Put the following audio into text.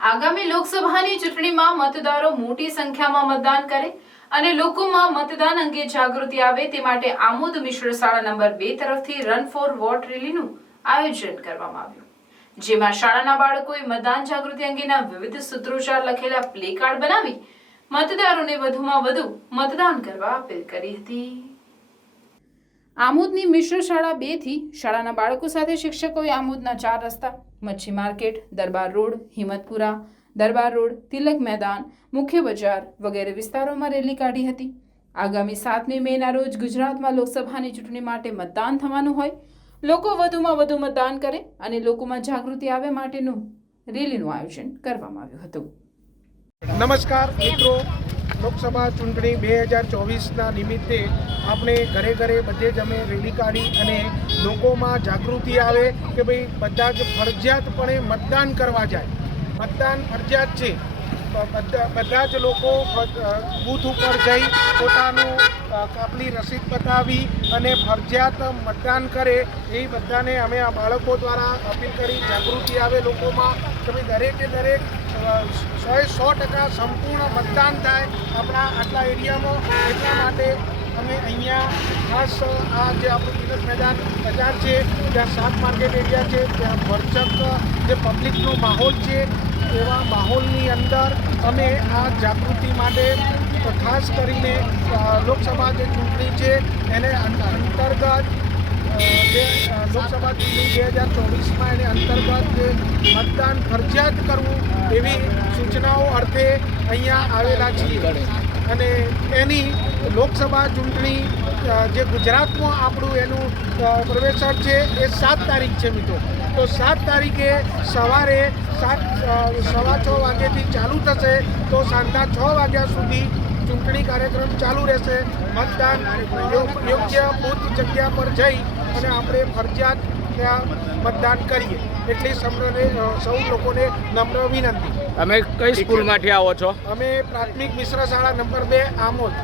આગામી લોકસભાની ચૂંટણીમાં મતદારો મોટી સંખ્યામાં મતદાન કરે અને લોકોમાં મતદાન અંગે જાગૃતિ આવે તે માટે આમોદ મિશ્ર શાળા નંબર 2 તરફથી રન ફોર વોટ રેલીનું આયોજન કરવામાં આવ્યું, જેમાં શાળાના બાળકોએ મતદાન જાગૃતિ અંગેના વિવિધ સૂત્રોચ્ચાર લખેલા પ્લે કાર્ડ બનાવી મતદારોને વધુમાં વધુ મતદાન કરવા અપીલ કરી હતી। આમોદની મિશ્ર શાળા 2 થી શાળાના બાળકો સાથે શિક્ષકોએ આમોદના 4 રસ્તા, મચ્છી માર્કેટ, દરબાર રોડ, હિંમતપુરા, દરબાર રોડ, તિલક મેદાન, મુખ્ય બજાર વગેરે વિસ્તારોમાં રેલી કાઢી હતી। આગામી 7મી મેના રોજ ગુજરાતમાં લોકસભાની ચૂંટણી માટે મતદાન થવાનું હોય, લોકો વધુમાં વધુ મતદાન કરે અને લોકોમાં જાગૃતિ આવે માટેનું રેલીનું આયોજન કરવામાં આવ્યું હતું। નમસ્કાર મિત્રો, લોકસભા ચૂંટણી 2024ના નિમિત્તે આપણે ઘરે ઘરે બધે જ અમે રેલી કાઢી અને લોકોમાં જાગૃતિ આવે કે ભાઈ બધા જ ફરજિયાતપણે મતદાન કરવા જાય। મતદાન ફરજિયાત છે, બધા જ લોકો બૂથ ઉપર જઈ પોતાનું કાપલી રસીદ બતાવી અને ફરજિયાત મતદાન કરે, એ બધાને અમે આ બાળકો દ્વારા અપીલ કરી જાગૃતિ આવે લોકોમાં કે ભાઈ દરેકે દરેક 100% સંપૂર્ણ મતદાન થાય આપણા આટલા એરિયામાં। એટલા માટે અમે અહીંયા ખાસ આ જે આપણું તિલક મેદાન બજાર છે, ત્યાં શાક માર્કેટ એરિયા છે, ત્યાં ભરચક જે પબ્લિકનો માહોલ છે, એવા માહોલની અંદર અમે આ જાગૃતિ માટે ખાસ કરીને લોકસભા જે ચૂંટણી છે એને અંતર્ગત જે લોકસભા ચૂંટણી 2024માં એને અંતર્ગત જે મતદાન ફરજિયાત કરવું એવી સૂચનાઓ અર્થે અહીંયા આવેલા છીએ। અને એની લોકસભા ચૂંટણી જે ગુજરાતમાં આપણું એનું પ્રવેશર છે એ 7 તારીખ છે મિત્રો। તો 7 તારીખે સવારે 6:15 વાગ્યાથી ચાલુ થશે, તો સાંજના 6 વાગ્યા સુધી ચૂંટણી કાર્યક્રમ ચાલુ રહેશે। મતદાન યોગ્ય બૂથ જગ્યા પર જઈ અને આપણે ફરજિયાત ત્યાં મતદાન કરીએ એટલી સૌ લોકોને નમ્ર વિનંતી। તમે કઈ સ્કૂલમાંથી આવો છો? અમે પ્રાથમિક મિશ્ર શાળા નંબર 2 આમોદ।